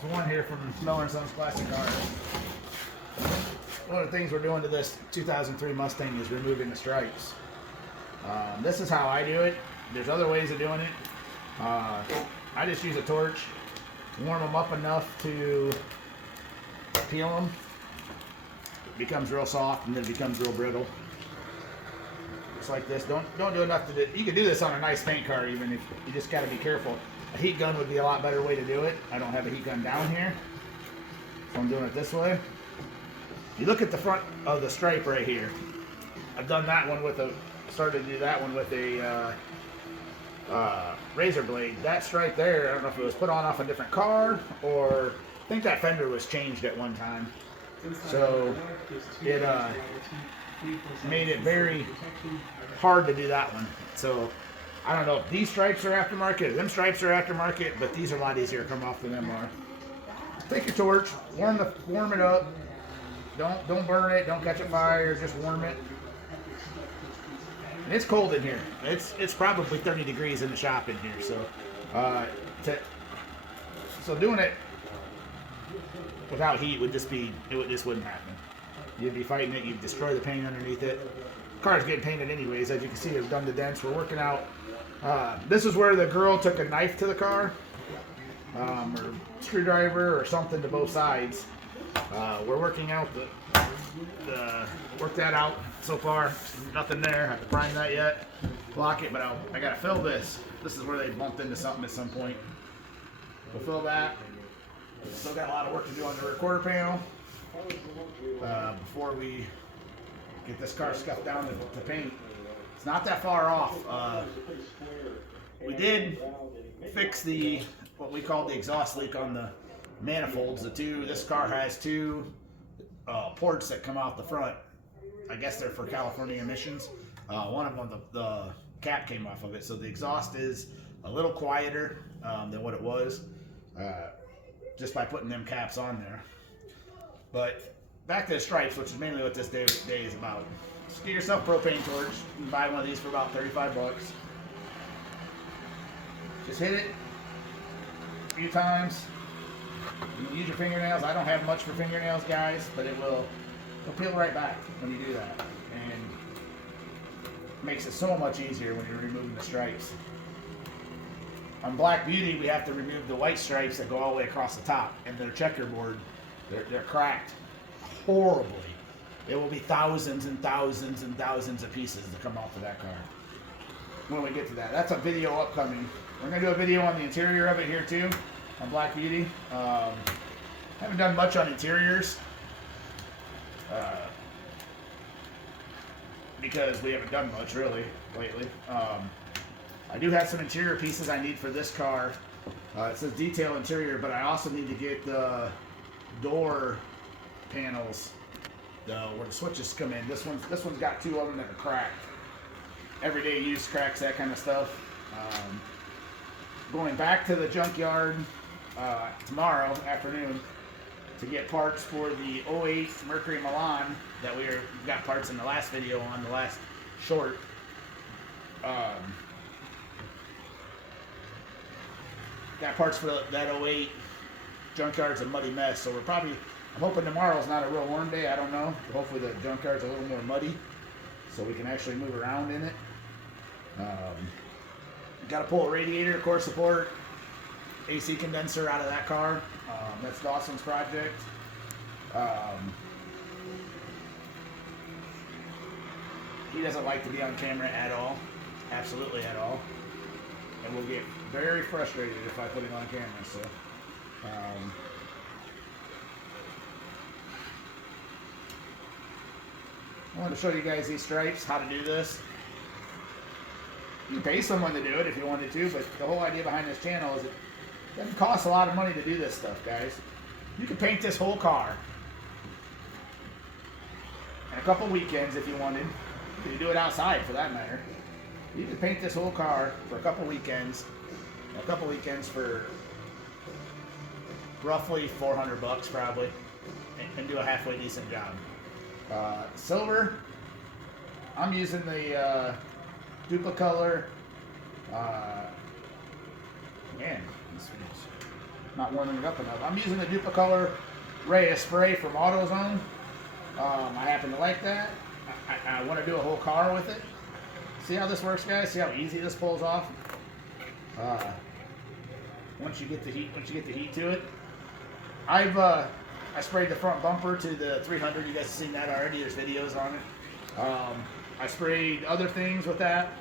There's one here from Miller & Sons Classic Cars. One of the things we're doing to this 2003 Mustang is removing the stripes. This is how I do it. There's other ways of doing it. I just use a torch, warm them up enough to peel them. It becomes real soft and then it becomes real brittle. Just like this. Don't do enough to do. You can do this on a nice paint car even if you just got to be careful. A heat gun would be a lot better way to do it. I don't have a heat gun down here, so I'm doing it this way. You look at the front of the stripe right here. I've done that one with a, started to do that one with a razor blade. That stripe there, I don't know if it was put on off a different car or I think that fender was changed at one time. So it made it very hard to do that one. So I don't know if these stripes are aftermarket or them stripes are aftermarket, but these are a lot easier to come off than them are. Take your torch, warm it up. Don't burn it, don't catch a fire, just warm it. And it's cold in here. It's probably 30 degrees in the shop in here. So doing it without heat would just wouldn't happen. You'd be fighting it, you'd destroy the paint underneath it. The car's getting painted anyways. As you can see, it's done the dents. We're working out. This is where the girl took a knife to the car, or screwdriver or something to both sides. We're working out work that out so far. Nothing there. I have to prime that yet. Block it, but I gotta fill this. This is where they bumped into something at some point. We'll fill that. Still got a lot of work to do on the rear quarter panel before we get this car scuffed down to paint. It's not that far off. We did fix what we call the exhaust leak on the manifolds. This car has two ports that come out the front. I guess they're for California emissions. One of them, the cap came off of it, so the exhaust is a little quieter than what it was, just by putting them caps on there. But back to the stripes, which is mainly what this day is about. Just get yourself a propane torch. You can buy one of these for about 35 bucks. Just hit it a few times. You can use your fingernails. I don't have much for fingernails, guys, but it'll peel right back when you do that. And it makes it so much easier when you're removing the stripes. On Black Beauty, we have to remove the white stripes that go all the way across the top, and they're checkerboard. They're cracked horribly. There will be thousands and thousands and thousands of pieces to come off of that car when we get to that. That's a video upcoming. We're going to do a video on the interior of it here too, on Black Beauty. Haven't done much on interiors because we haven't done much really lately. I do have some interior pieces I need for this car. It says detail interior, but I also need to get the door panels, where the switches come in. This one's got two of them that are cracked. Everyday use cracks, that kind of stuff. Going back to the junkyard tomorrow afternoon to get parts for the 08 Mercury Milan that we got parts in the last video on, the last short. Got parts for that 08. Junkyard's a muddy mess, so I'm hoping tomorrow's not a real warm day. I don't know. Hopefully the junkyard's a little more muddy so we can actually move around in it. Got to pull a radiator, core support, AC condenser out of that car. That's Dawson's project. He doesn't like to be on camera at all. Absolutely at all. And will get very frustrated if I put him on camera. So, I wanted to show you guys these stripes, how to do this. You can pay someone to do it if you wanted to, but the whole idea behind this channel is it doesn't cost a lot of money to do this stuff, guys. You can paint this whole car in a couple weekends if you wanted. You can do it outside for that matter. You can paint this whole car for a couple weekends for roughly 400 bucks probably, and do a halfway decent job. Silver, I'm using the Duplicolor, man, not warming it up enough. I'm using the Duplicolor Ray spray from AutoZone. I happen to like that. I want to do a whole car with it. See how this works, guys? See how easy this pulls off? Once you get the heat to it. I sprayed the front bumper to the 300. You guys have seen that already. There's videos on it. I sprayed other things with that.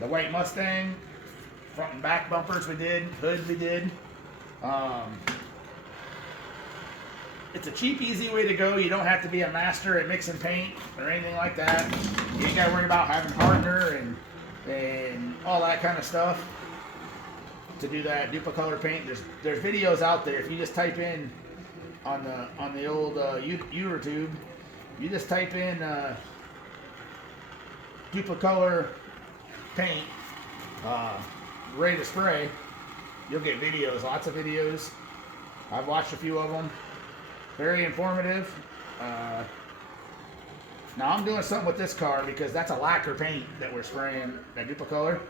The white Mustang, front and back bumpers we did, hood we did. It's a cheap, easy way to go. You don't have to be a master at mixing paint or anything like that. You ain't got to worry about having a partner and all that kind of stuff to do that Duplicolor paint. There's videos out there. If you just type in on the old YouTube, you just type in Duplicolor paint, ready to spray, you'll get videos, lots of videos. I've watched a few of them. Very informative. Now I'm doing something with this car because that's a lacquer paint that we're spraying, that Duplicolor.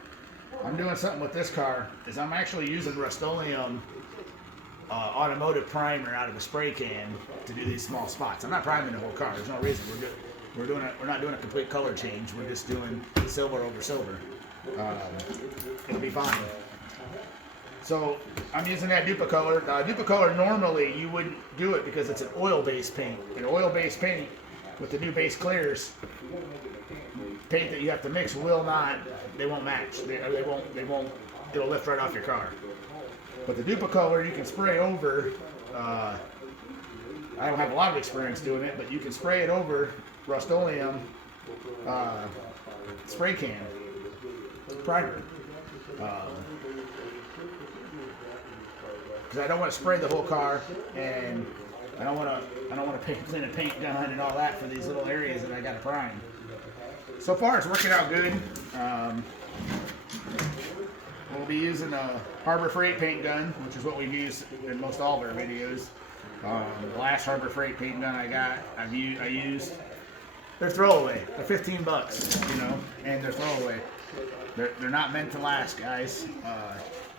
I'm doing something with this car is I'm actually using Rust-Oleum automotive primer out of a spray can to do these small spots. I'm not priming the whole car. There's no reason. We're not doing a complete color change. We're just doing silver over silver. It'll be fine. So I'm using that Duplicolor. Duplicolor, normally you wouldn't do it because it's an oil-based paint. An oil-based paint with the new base clears, paint that you have to mix they won't match. They won't, it'll lift right off your car. But the Duplicolor you can spray over, I don't have a lot of experience doing it, but you can spray it over Rust-Oleum spray can primer. Because I don't want to spray the whole car, and I don't want to clean a paint gun and all that for these little areas that I got to prime. So far, it's working out good. We'll be using a Harbor Freight paint gun, which is what we use in most all of our videos. The last Harbor Freight paint gun I used, they're throwaway. They're 15 bucks, you know, and they're throwaway. They're not meant to last, guys.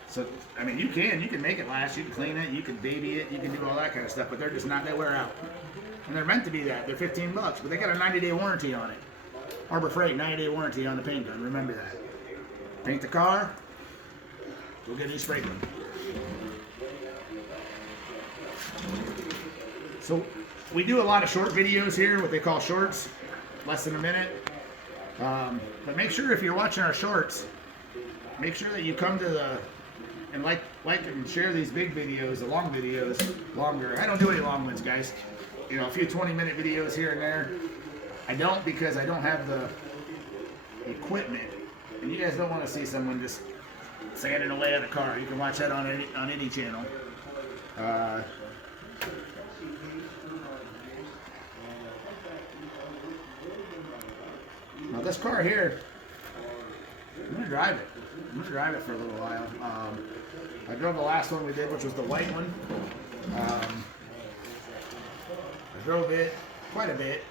So, I mean, you can make it last, you can clean it, you can baby it, you can do all that kind of stuff, but they're just not, they wear out. And they're meant to be that. They're 15 bucks, but they got a 90-day warranty on it. Harbor Freight, 90-day warranty on the paint gun, remember that. Paint the car, we'll get a new spray gun. So, we do a lot of short videos here, what they call shorts, less than a minute. But make sure if you're watching our shorts, make sure that you come to and like and share these big videos, the long videos, longer. I don't do any long ones, guys. You know, a few 20-minute videos here and there. I don't because I don't have the equipment. And you guys don't want to see someone just sanding away at a car. You can watch that on any channel. Now this car here, I'm gonna drive it. I'm gonna drive it for a little while. I drove the last one we did, which was the white one. I drove it quite a bit.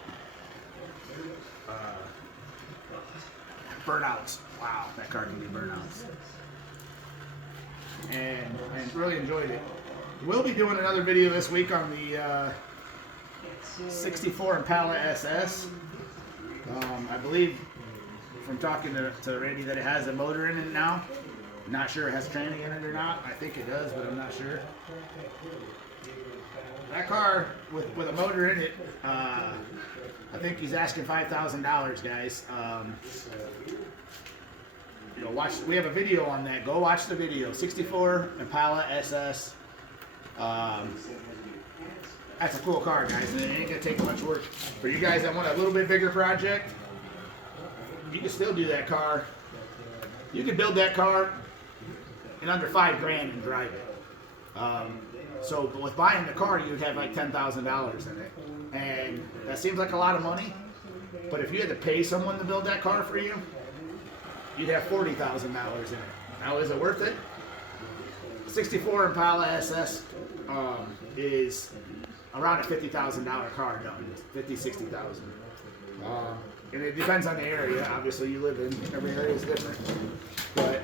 Burnouts. Wow, that car can be burnouts. And really enjoyed it. We'll be doing another video this week on the 64 Impala SS. I believe from talking to Randy that it has a motor in it now. Not sure it has training in it or not. I think it does, but I'm not sure. That car with a motor in it, I think he's asking $5,000, guys. You know, we have a video on that. Go watch the video. 64 Impala SS. That's a cool car, guys, and it ain't gonna take much work. For you guys that want a little bit bigger project, you can still do that car. You can build that car in under $5,000 and drive it. So with buying the car, you'd have like $10,000 in it, and that seems like a lot of money. But if you had to pay someone to build that car for you, you'd have $40,000 in it. Now, is it worth it? 64 Impala SS is around a $50,000 car done, 50, 60,000. And it depends on the area, obviously, you live in. Every area is different. But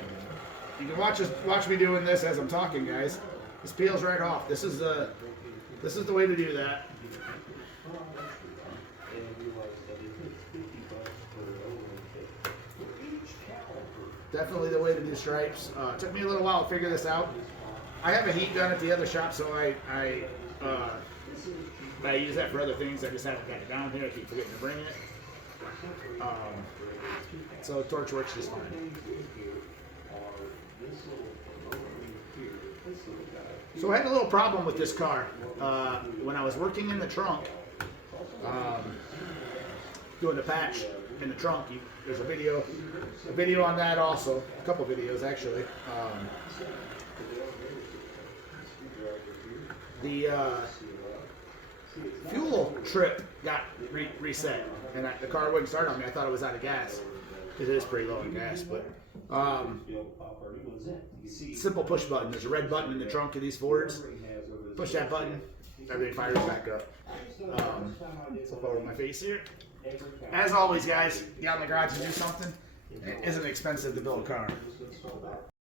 you can watch me doing this as I'm talking, guys. This peels right off. This is the way to do that. Definitely the way to do stripes. It took me a little while to figure this out. I have a heat gun at the other shop, so I use that for other things. I just haven't got it down here. I keep forgetting to bring it. So torch works just fine. So I had a little problem with this car when I was working in the trunk, doing the patch in the trunk. There's a video on that also, a couple videos actually. The fuel trip got reset, and the car wouldn't start on me. I thought it was out of gas, because it is pretty low in gas. But simple push button. There's a red button in the trunk of these Fords. Push that button, everything fires back up. Flip over my face here. As always, guys, get out in the garage and do something. It isn't expensive to build a car.